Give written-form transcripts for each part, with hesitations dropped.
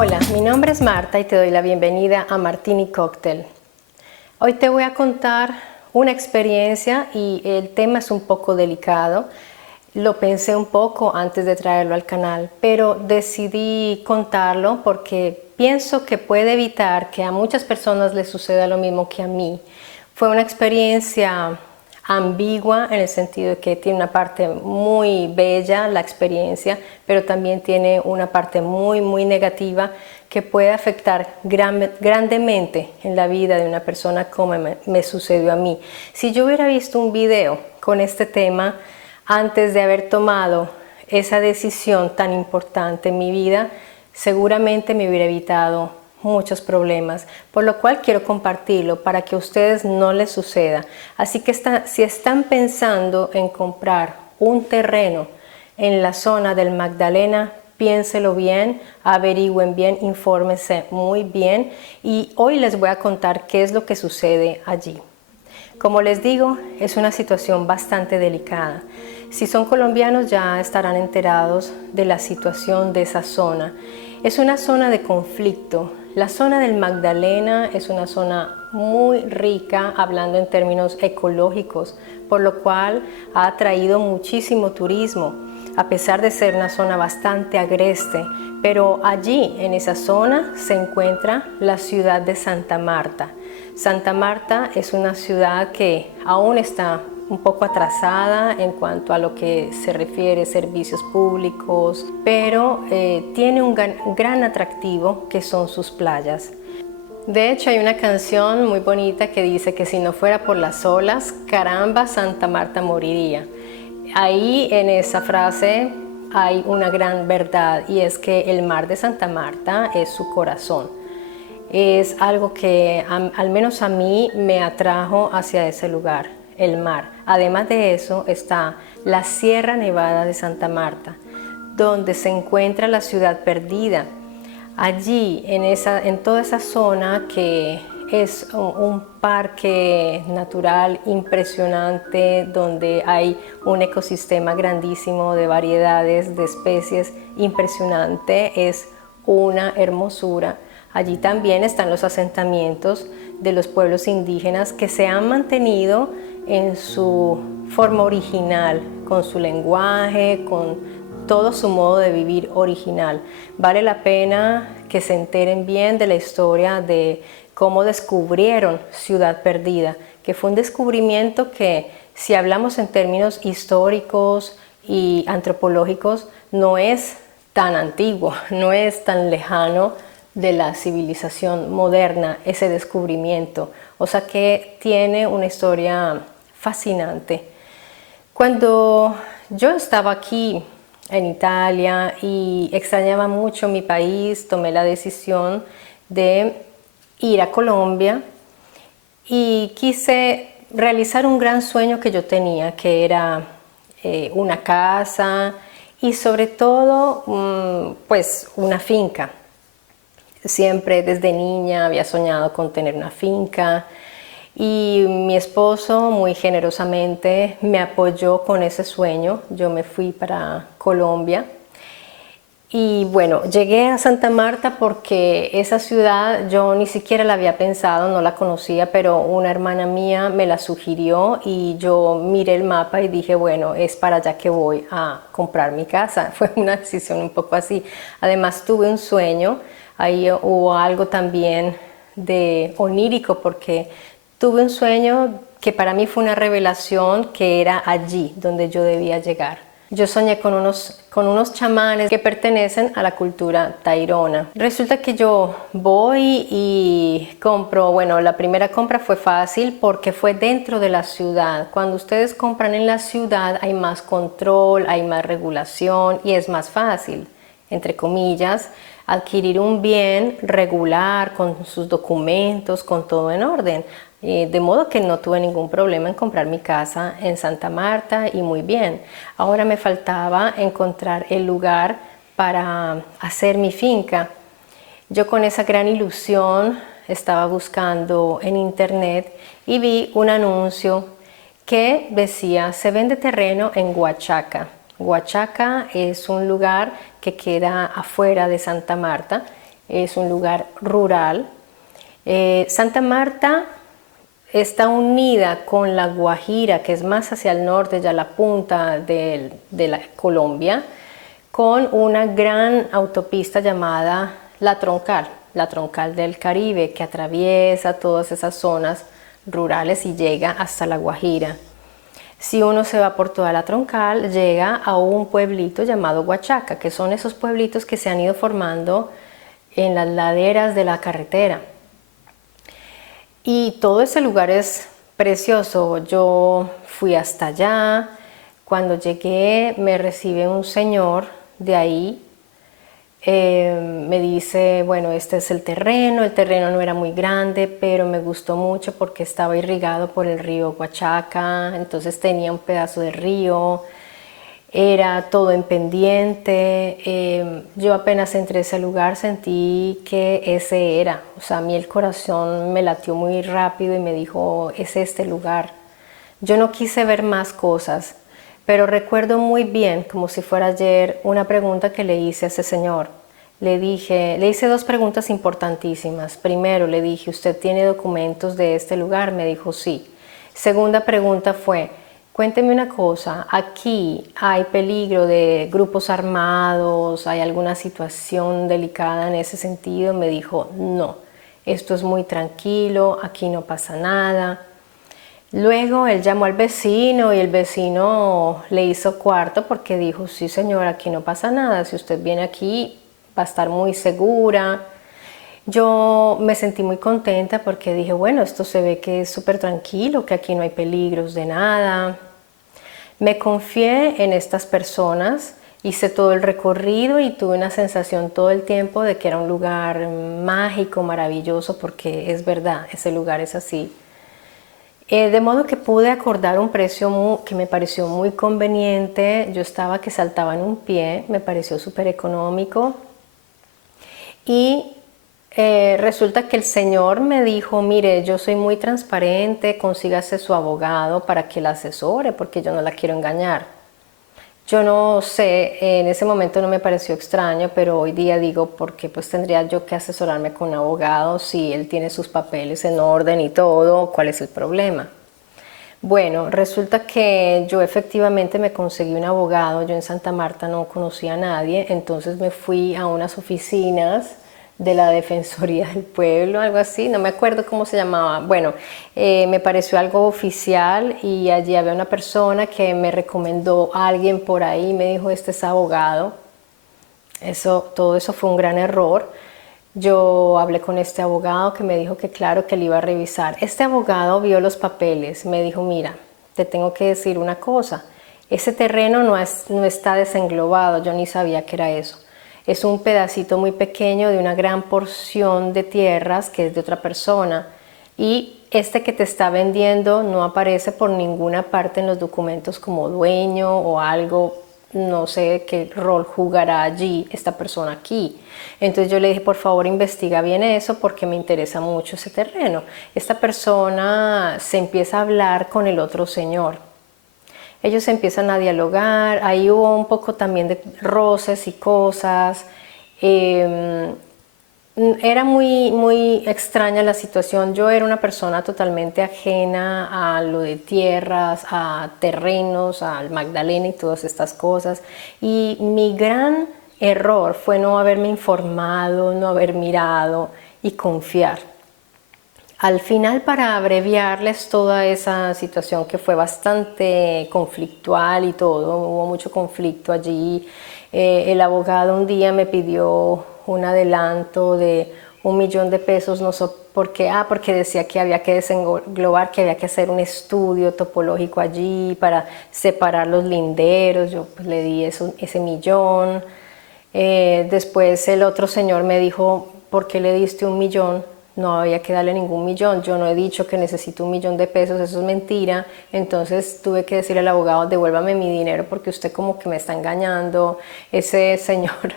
Hola, mi nombre es Marta y te doy la bienvenida a Martini Cocktail. Hoy te voy a contar una experiencia y el tema es un poco delicado. Lo pensé un poco antes de traerlo al canal, pero decidí contarlo porque pienso que puede evitar que a muchas personas les suceda lo mismo que a mí. Fue una experiencia ambigua en el sentido de que tiene una parte muy bella la experiencia, pero también tiene una parte muy negativa que puede afectar grandemente en la vida de una persona, como me sucedió a mí. Si yo hubiera visto un video con este tema antes de haber tomado esa decisión tan importante en mi vida, seguramente me hubiera evitado muchos problemas, por lo cual quiero compartirlo para que a ustedes no les suceda. Así que si están pensando en comprar un terreno en la zona del Magdalena, piénselo bien, averigüen bien, infórmense muy bien y hoy les voy a contar qué es lo que sucede allí. Como les digo, es una situación bastante delicada. Si son colombianos ya estarán enterados de la situación de esa zona. Es una zona de conflicto. La zona del Magdalena es una zona muy rica, hablando en términos ecológicos, por lo cual ha atraído muchísimo turismo, a pesar de ser una zona bastante agreste. Pero allí, en esa zona, se encuentra la ciudad de Santa Marta. Santa Marta es una ciudad que aún está un poco atrasada en cuanto a lo que se refiere a servicios públicos, pero tiene un gran atractivo que son sus playas. De hecho, hay una canción muy bonita que dice que si no fuera por las olas, caramba, Santa Marta moriría. Ahí en esa frase hay una gran verdad y es que el mar de Santa Marta es su corazón. Es algo que al menos a mí me atrajo hacia ese lugar, el mar. Además de eso está la Sierra Nevada de Santa Marta, donde se encuentra la ciudad perdida. Allí, en toda esa zona que es un parque natural impresionante, donde hay un ecosistema grandísimo de variedades de especies impresionante, es una hermosura. Allí también están los asentamientos de los pueblos indígenas que se han mantenido en su forma original, con su lenguaje, con todo su modo de vivir original. Vale la pena que se enteren bien de la historia de cómo descubrieron Ciudad Perdida, que fue un descubrimiento que, si hablamos en términos históricos y antropológicos, no es tan antiguo, no es tan lejano de la civilización moderna, ese descubrimiento. O sea que tiene una historia fascinante. Cuando yo estaba aquí en Italia y extrañaba mucho mi país, tomé la decisión de ir a Colombia y quise realizar un gran sueño que yo tenía, que era una casa y sobre todo pues una finca. Siempre desde niña había soñado con tener una finca y mi esposo muy generosamente me apoyó con ese sueño. Yo me fui para Colombia y bueno, llegué a Santa Marta porque esa ciudad yo ni siquiera la había pensado, no la conocía, pero una hermana mía me la sugirió y yo miré el mapa y dije, bueno, es para allá que voy a comprar mi casa. Fue una decisión un poco así. Además tuve un sueño. Ahí hubo algo también de onírico porque tuve un sueño que para mí fue una revelación que era allí donde yo debía llegar. Yo soñé con unos chamanes que pertenecen a la cultura tairona. Resulta que yo voy y compro, bueno, la primera compra fue fácil porque fue dentro de la ciudad. Cuando ustedes compran en la ciudad hay más control, hay más regulación y es más fácil, entre comillas, adquirir un bien regular con sus documentos, con todo en orden. De modo que no tuve ningún problema en comprar mi casa en Santa Marta y muy bien. Ahora me faltaba encontrar el lugar para hacer mi finca. Yo con esa gran ilusión estaba buscando en internet y vi un anuncio que decía: se vende terreno en Huachaca. Huachaca es un lugar que queda afuera de Santa Marta es un lugar rural. Santa Marta está unida con La Guajira, que es más hacia el norte, ya la punta de la Colombia, con una gran autopista llamada la Troncal del Caribe, que atraviesa todas esas zonas rurales y llega hasta La Guajira. Si uno se va por toda la Troncal, llega a un pueblito llamado Huachaca, que son esos pueblitos que se han ido formando en las laderas de la carretera. Y todo ese lugar es precioso. Yo fui hasta allá. Cuando llegué me recibe un señor de ahí. Me dice, bueno, este es el terreno no era muy grande, pero me gustó mucho porque estaba irrigado por el río Huachaca, entonces tenía un pedazo de río, era todo en pendiente. Yo apenas entré a ese lugar sentí que ese era, o sea, a mí el corazón me latió muy rápido y me dijo, es este lugar. Yo no quise ver más cosas, pero recuerdo muy bien, como si fuera ayer, una pregunta que le hice a ese señor. Le hice dos preguntas importantísimas. Primero le dije, ¿usted tiene documentos de este lugar? Me dijo, sí. Segunda pregunta fue, cuénteme una cosa, ¿aquí hay peligro de grupos armados? ¿Hay alguna situación delicada en ese sentido? Me dijo, no, esto es muy tranquilo, aquí no pasa nada. Luego él llamó al vecino y el vecino le hizo cuarto porque dijo, sí señor, aquí no pasa nada, si usted viene aquí va a estar muy segura. Yo me sentí muy contenta porque dije, bueno, esto se ve que es súper tranquilo, que aquí no hay peligros de nada. Me confié en estas personas, hice todo el recorrido y tuve una sensación todo el tiempo de que era un lugar mágico, maravilloso, porque es verdad, ese lugar es así. De modo que pude acordar un precio que me pareció muy conveniente. Yo estaba que saltaba en un pie, me pareció súper económico. Y resulta que el señor me dijo, mire, yo soy muy transparente, consígase su abogado para que la asesore, porque yo no la quiero engañar. Yo no sé, en ese momento no me pareció extraño, pero hoy día digo, ¿por qué pues tendría yo que asesorarme con un abogado si él tiene sus papeles en orden y todo? ¿Cuál es el problema? Bueno, resulta que yo efectivamente me conseguí un abogado. Yo en Santa Marta no conocía a nadie, entonces me fui a unas oficinas de la Defensoría del Pueblo, algo así, no me acuerdo cómo se llamaba. Bueno, me pareció algo oficial y allí había una persona que me recomendó a alguien por ahí, me dijo, este es abogado. Todo eso fue un gran error. Yo hablé con este abogado que me dijo que claro que él iba a revisar. Este abogado vio los papeles, me dijo, mira, te tengo que decir una cosa, ese terreno no está desenglobado, yo ni sabía que era eso. Es un pedacito muy pequeño de una gran porción de tierras que es de otra persona y este que te está vendiendo no aparece por ninguna parte en los documentos como dueño o algo. No sé qué rol jugará allí esta persona aquí. Entonces yo le dije, por favor, investiga bien eso porque me interesa mucho ese terreno. Esta persona se empieza a hablar con el otro señor. Ellos empiezan a dialogar, ahí hubo un poco también de roces y cosas. Era muy extraña la situación. Yo era una persona totalmente ajena a lo de tierras, a terrenos, al Magdalena y todas estas cosas. Y mi gran error fue no haberme informado, no haber mirado y confiar. Al final, para abreviarles toda esa situación que fue bastante conflictual y todo, hubo mucho conflicto allí, el abogado un día me pidió un adelanto de 1.000.000 de pesos, no sé por qué, porque decía que había que desenglobar, que había que hacer un estudio topológico allí para separar los linderos. Yo pues, le di ese millón. Después el otro señor me dijo, ¿por qué le diste 1.000.000? No había que darle ningún millón, yo no he dicho que necesito 1.000.000 de pesos, eso es mentira. Entonces tuve que decirle al abogado, devuélvame mi dinero porque usted como que me está engañando. Ese señor,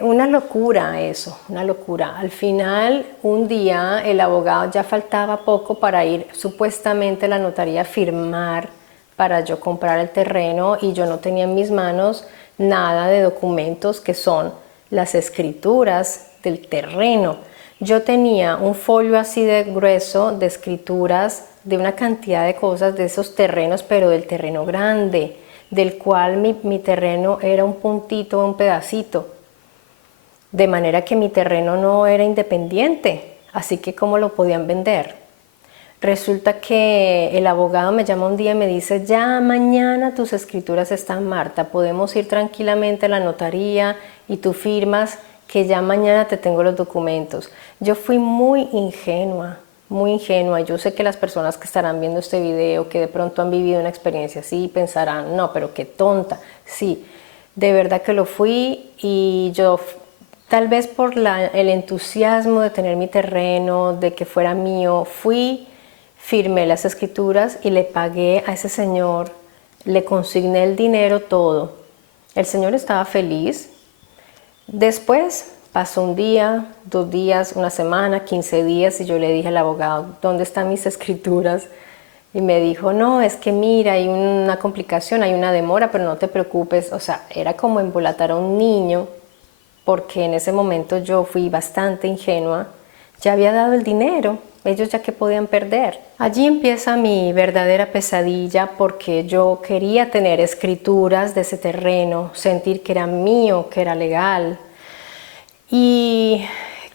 una locura eso, una locura. Al final, un día el abogado ya faltaba poco para ir supuestamente a la notaría a firmar para yo comprar el terreno y yo no tenía en mis manos nada de documentos que son las escrituras del terreno. Yo tenía un folio así de grueso de escrituras de una cantidad de cosas de esos terrenos, pero del terreno grande, del cual mi terreno era un puntito, un pedacito. De manera que mi terreno no era independiente, así que ¿cómo lo podían vender? Resulta que el abogado me llama un día y me dice, ya mañana tus escrituras están, Marta, podemos ir tranquilamente a la notaría y tú firmas que ya mañana te tengo los documentos. Yo fui muy ingenua, muy ingenua. Yo sé que las personas que estarán viendo este video, que de pronto han vivido una experiencia así, pensarán, no, pero qué tonta. Sí, de verdad que lo fui y yo, tal vez por el entusiasmo de tener mi terreno, de que fuera mío, firmé las escrituras y le pagué a ese señor, le consigné el dinero, todo. El señor estaba feliz. Después pasó un día, 2 días, una semana, 15 días y yo le dije al abogado, ¿dónde están mis escrituras? Y me dijo, no, es que mira, hay una complicación, hay una demora, pero no te preocupes. O sea, era como embolatar a un niño, porque en ese momento yo fui bastante ingenua. Ya había dado el dinero, ellos ya que podían perder. Allí empieza mi verdadera pesadilla, porque yo quería tener escrituras de ese terreno, sentir que era mío, que era legal. Y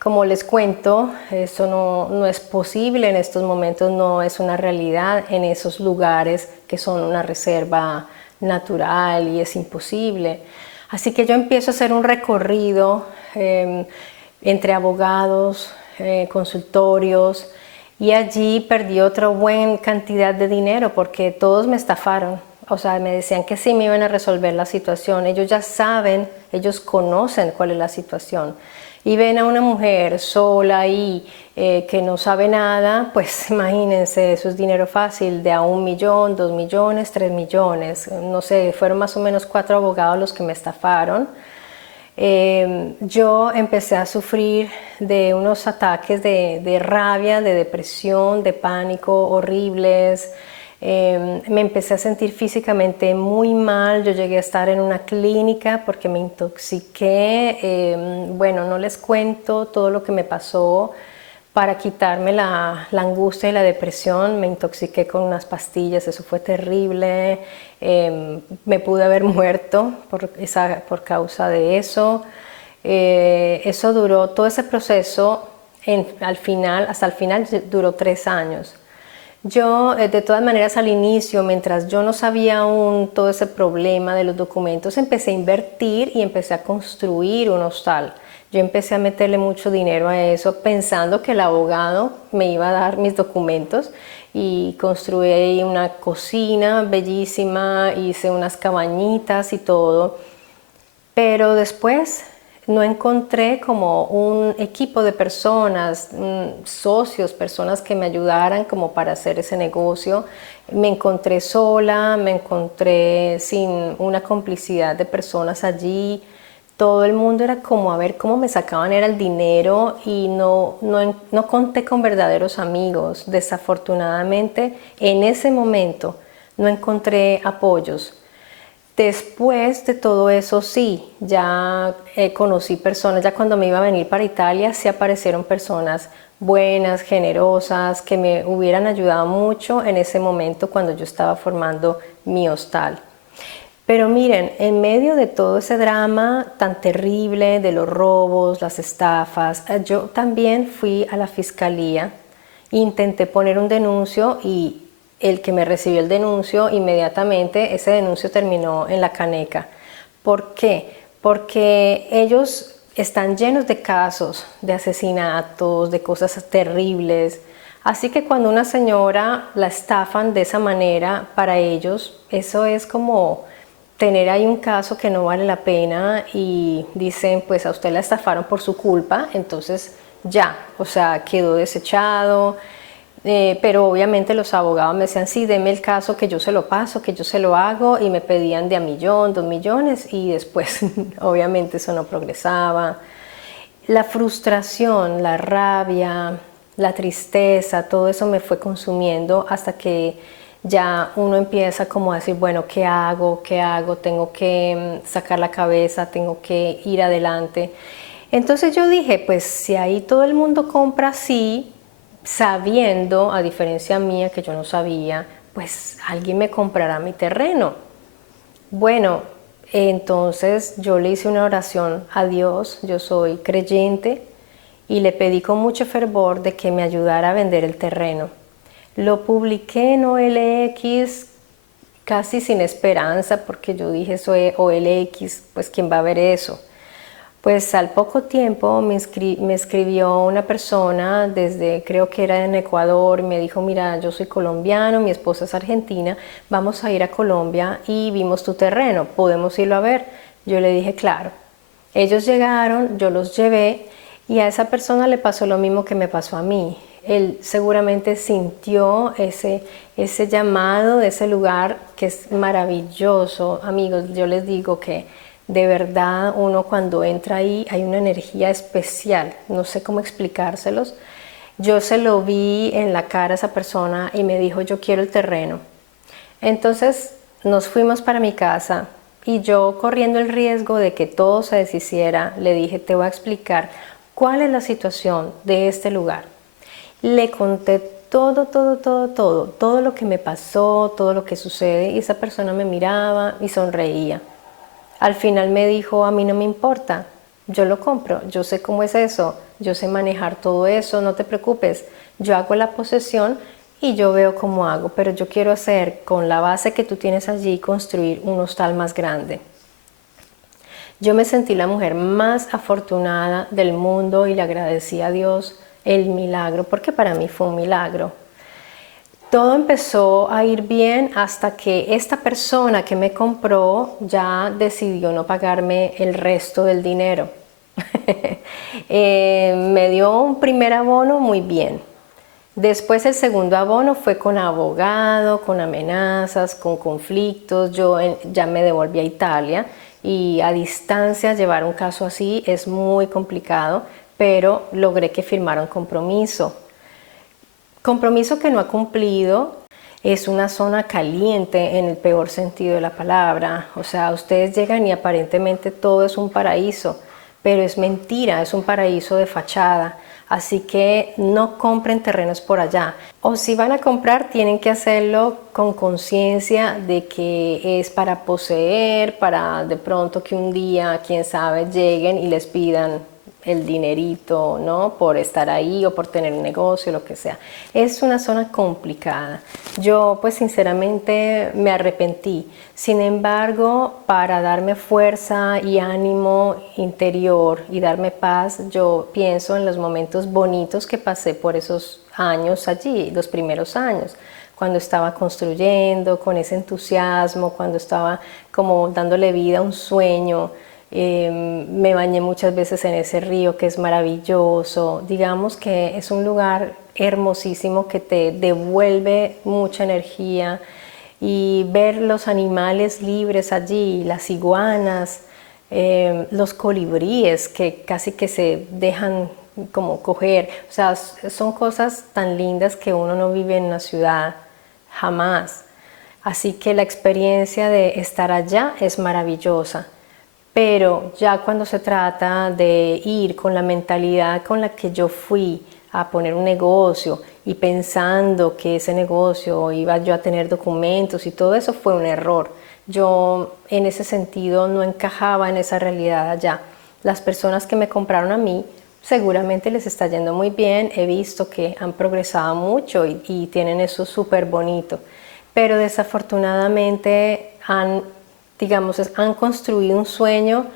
como les cuento, eso no es posible en estos momentos, no es una realidad en esos lugares que son una reserva natural y es imposible. Así que yo empiezo a hacer un recorrido entre abogados, consultorios, y allí perdí otra buena cantidad de dinero porque todos me estafaron. O sea, me decían que sí me iban a resolver la situación. Ellos ya saben, ellos conocen cuál es la situación. Y ven a una mujer sola ahí que no sabe nada, pues imagínense, eso es dinero fácil, de a 1 millón, 2 millones, 3 millones. No sé, fueron más o menos 4 abogados los que me estafaron. Yo empecé a sufrir de unos ataques de rabia, de depresión, de pánico horribles. Me empecé a sentir físicamente muy mal. Yo llegué a estar en una clínica porque me intoxiqué. Bueno, no les cuento todo lo que me pasó. Para quitarme la angustia y la depresión, me intoxiqué con unas pastillas, eso fue terrible. Me pude haber muerto por causa de eso. Eso duró, todo ese proceso, hasta el final duró 3 años. Yo, de todas maneras, al inicio, mientras yo no sabía aún todo ese problema de los documentos, empecé a invertir y empecé a construir un hostal. Yo empecé a meterle mucho dinero a eso, pensando que el abogado me iba a dar mis documentos, y construí una cocina bellísima, hice unas cabañitas y todo. Pero después no encontré como un equipo de personas, socios, personas que me ayudaran como para hacer ese negocio. Me encontré sola, me encontré sin una complicidad de personas allí. Todo el mundo era como a ver cómo me sacaban era el dinero, y no conté con verdaderos amigos. Desafortunadamente, en ese momento no encontré apoyos. Después de todo eso, sí, ya conocí personas. Ya cuando me iba a venir para Italia, sí aparecieron personas buenas, generosas, que me hubieran ayudado mucho en ese momento cuando yo estaba formando mi hostal. Pero miren, en medio de todo ese drama tan terrible de los robos, las estafas, yo también fui a la fiscalía, intenté poner un denuncio, y el que me recibió el denuncio, inmediatamente ese denuncio terminó en la caneca. ¿Por qué? Porque ellos están llenos de casos de asesinatos, de cosas terribles. Así que cuando una señora la estafan de esa manera, para ellos eso es como tener ahí un caso que no vale la pena, y dicen, pues a usted la estafaron por su culpa, entonces ya, o sea, quedó desechado. Pero obviamente los abogados me decían, sí, deme el caso que yo se lo paso, que yo se lo hago, y me pedían de a 1 millón, 2 millones, y después obviamente eso no progresaba. La frustración, la rabia, la tristeza, todo eso me fue consumiendo hasta que ya uno empieza como a decir, bueno, ¿qué hago? ¿Qué hago? Tengo que sacar la cabeza, tengo que ir adelante. Entonces yo dije, pues si ahí todo el mundo compra así, sabiendo, a diferencia mía que yo no sabía, pues alguien me comprará mi terreno. Bueno, entonces yo le hice una oración a Dios, yo soy creyente, y le pedí con mucho fervor de que me ayudara a vender el terreno. Lo publiqué en OLX casi sin esperanza, porque yo dije, soy OLX, pues ¿quién va a ver eso? Pues al poco tiempo me escribió una persona desde, creo que era en Ecuador, y me dijo, mira, yo soy colombiano, mi esposa es argentina, vamos a ir a Colombia y vimos tu terreno, ¿podemos irlo a ver? Yo le dije, claro. Ellos llegaron, yo los llevé y a esa persona le pasó lo mismo que me pasó a mí. Él seguramente sintió ese llamado de ese lugar que es maravilloso. Amigos, yo les digo que de verdad uno cuando entra ahí hay una energía especial, no sé cómo explicárselos. Yo se lo vi en la cara a esa persona y me dijo, yo quiero el terreno. Entonces nos fuimos para mi casa y yo, corriendo el riesgo de que todo se deshiciera, le dije, te voy a explicar cuál es la situación de este lugar. Le conté todo lo que me pasó, todo lo que sucede, y esa persona me miraba y sonreía. Al final me dijo, a mí no me importa, yo lo compro, yo sé cómo es eso, yo sé manejar todo eso, no te preocupes, yo hago la posesión y yo veo cómo hago, pero yo quiero hacer con la base que tú tienes allí, construir un hostal más grande. Yo me sentí la mujer más afortunada del mundo y le agradecí a Dios el milagro, porque para mí fue un milagro. Todo empezó a ir bien hasta que esta persona que me compró ya decidió no pagarme el resto del dinero. Me dio un primer abono muy bien. Después el segundo abono fue con abogado, con amenazas, con conflictos. Yo ya me devolví a Italia y a distancia llevar un caso así es muy complicado, pero logré que firmara un compromiso. Compromiso que no ha cumplido. Es una zona caliente en el peor sentido de la palabra. O sea, ustedes llegan y aparentemente todo es un paraíso, pero es mentira, es un paraíso de fachada. Así que no compren terrenos por allá. O si van a comprar, tienen que hacerlo con conciencia de que es para poseer, para de pronto que un día, quién sabe, lleguen y les pidan el dinerito, ¿no? Por estar ahí o por tener un negocio, lo que sea. Es una zona complicada. Yo, pues sinceramente, me arrepentí. Sin embargo, para darme fuerza y ánimo interior y darme paz, yo pienso en los momentos bonitos que pasé por esos años allí, los primeros años, cuando estaba construyendo con ese entusiasmo, cuando estaba como dándole vida a un sueño. Me bañé muchas veces en ese río que es maravilloso. Digamos que es un lugar hermosísimo que te devuelve mucha energía, y ver los animales libres allí, las iguanas, los colibríes que casi que se dejan como coger. O sea, son cosas tan lindas que uno no vive en la ciudad jamás. Así que la experiencia de estar allá es maravillosa. Pero ya cuando se trata de ir con la mentalidad con la que yo fui a poner un negocio y pensando que ese negocio iba yo a tener documentos y todo eso, fue un error. Yo en ese sentido no encajaba en esa realidad allá. Las personas que me compraron a mí seguramente les está yendo muy bien. He visto que han progresado mucho y tienen eso súper bonito. Pero desafortunadamente han construido un sueño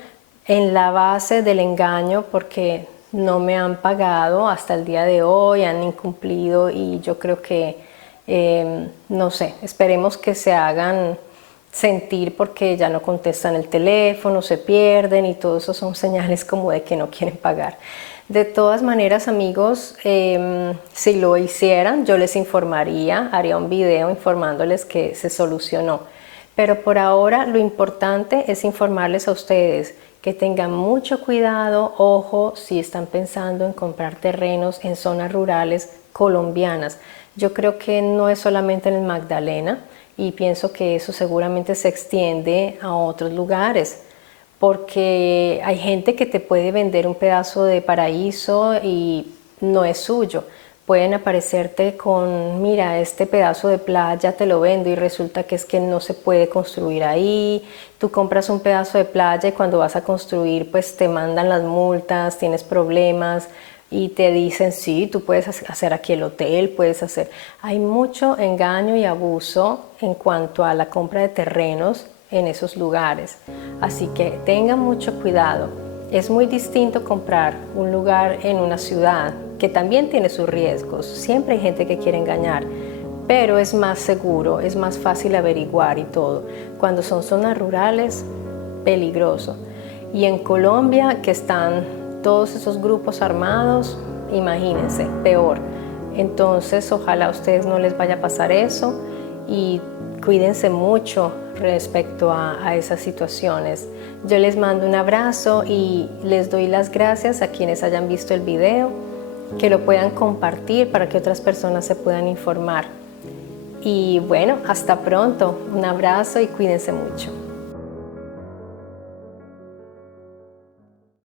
en la base del engaño, porque no me han pagado hasta el día de hoy, han incumplido, y yo creo que, no sé, esperemos que se hagan sentir, porque ya no contestan el teléfono, se pierden, y todo eso son señales como de que no quieren pagar. De todas maneras, amigos, si lo hicieran, yo les informaría, haría un video informándoles que se solucionó. Pero por ahora lo importante es informarles a ustedes que tengan mucho cuidado, ojo, si están pensando en comprar terrenos en zonas rurales colombianas. Yo creo que no es solamente en el Magdalena, y pienso que eso seguramente se extiende a otros lugares. porque hay gente que te puede vender un pedazo de paraíso y no es suyo. Pueden aparecerte con, mira, este pedazo de playa te lo vendo y resulta que es que no se puede construir ahí. Tú compras un pedazo de playa y cuando vas a construir pues te mandan las multas, tienes problemas y te dicen, sí, tú puedes hacer aquí el hotel, puedes hacer... Hay mucho engaño y abuso en cuanto a la compra de terrenos en esos lugares. Así que tengan mucho cuidado. Es muy distinto comprar un lugar en una ciudad que también tiene sus riesgos. Siempre hay gente que quiere engañar, pero es más seguro, es más fácil averiguar y todo. Cuando son zonas rurales, peligroso. Y en Colombia, que están todos esos grupos armados, imagínense, peor. Entonces, ojalá a ustedes no les vaya a pasar eso y cuídense mucho respecto a esas situaciones. Yo les mando un abrazo y les doy las gracias a quienes hayan visto el video, que lo puedan compartir para que otras personas se puedan informar. Y bueno, hasta pronto. Un abrazo y cuídense mucho.